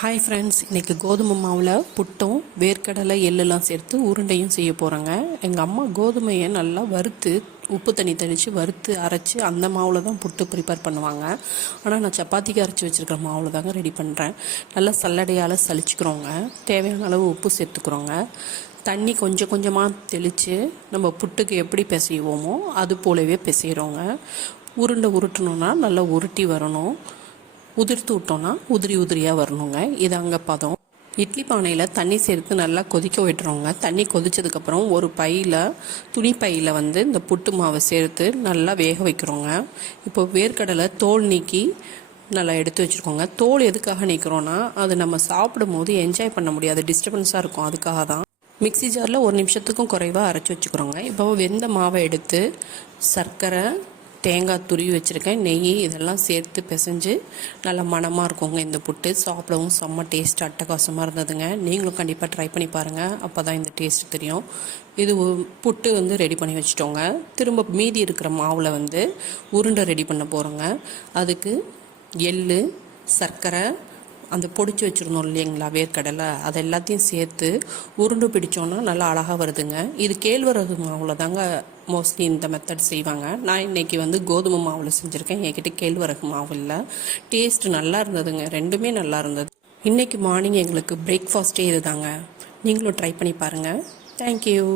Hi friends, இன்றைக்கி கோதுமை மாவில் புட்டும் வேர்க்கடலை எள்ளெல்லாம் சேர்த்து உருண்டையும் செய்ய போகிறேங்க. எங்கள் அம்மா கோதுமையை நல்லா வறுத்து உப்பு தண்ணி தெளித்து வறுத்து அரைச்சி அந்த மாவில் தான் புட்டு ப்ரிப்பேர் பண்ணுவாங்க. ஆனால் நான் சப்பாத்திக்கு அரைச்சி வச்சுருக்கிற மாவில் தாங்க ரெடி பண்ணுறேன். நல்லா சல்லடையால் சலிச்சுக்கிறோங்க. தேவையான அளவு உப்பு சேர்த்துக்கிறோங்க. தண்ணி கொஞ்சம் கொஞ்சமாக தெளித்து நம்ம புட்டுக்கு எப்படி பிசைவோமோ அது போலவே பிசைகிறோங்க. உருண்டை உருட்டணுன்னா நல்லா உருட்டி வரணும். உதிர்த்து விட்டோன்னா உதிரியாக வரணுங்க. இது அங்கே பதம். இட்லி பானையில் தண்ணி சேர்த்து நல்லா கொதிக்க விட்டுறோங்க. தண்ணி கொதித்ததுக்கப்புறம் ஒரு துணி பையில் இந்த புட்டு மாவை சேர்த்து நல்லா வேக வைக்கிறோங்க. இப்போ வேர்க்கடலை தோல் நீக்கி நல்லா எடுத்து வச்சுருக்கோங்க. தோல் எதுக்காக நீக்கிறோன்னா அது நம்ம சாப்பிடும் போது என்ஜாய் பண்ண முடியாது, டிஸ்டர்பன்ஸாக இருக்கும். அதுக்காக தான் மிக்ஸி ஜாரில் 1 நிமிஷத்துக்கும் குறைவாக அரைச்சி வச்சுக்கிறோங்க. இப்போ வெந்த மாவை எடுத்து சர்க்கரை, தேங்காய் துருவி வச்சுருக்கேன், நெய் இதெல்லாம் சேர்த்து பிசைஞ்சு நல்லா மணமாக இருக்குங்க. இந்த புட்டு சாப்பிடவும் செம்ம டேஸ்ட் அட்டகாசமாக இருந்ததுங்க. நீங்களும் கண்டிப்பாக ட்ரை பண்ணி பாருங்கள், அப்போ தான் இந்த டேஸ்ட் தெரியும். இது புட்டு ரெடி பண்ணி வச்சுட்டோங்க. திரும்ப மீதி இருக்கிற மாவில் உருண்டை ரெடி பண்ண போகிறோங்க. அதுக்கு எள், சர்க்கரை, அந்த பொடிச்சு வச்சுருந்தோம் இல்லைங்களா வேர்க்கடலை, அதை எல்லாத்தையும் சேர்த்து உருண்டு பிடிச்சோன்னா நல்லா அழகாக வருதுங்க. இது கேழ்வரகு மாவில் தாங்க மோஸ்ட்லி இந்த மெத்தட் செய்வாங்க. நான் இன்றைக்கி கோதுமை மாவில் செஞ்சுருக்கேன். என்கிட்ட கேழ்வரகு மாவு இல்லை. டேஸ்ட்டு நல்லா இருந்ததுங்க, ரெண்டுமே நல்லா இருந்தது. இன்றைக்கி மார்னிங் எங்களுக்கு பிரேக்ஃபாஸ்ட்டே இது தாங்க. நீங்களும் ட்ரை பண்ணி பாருங்கள். தேங்க்யூ.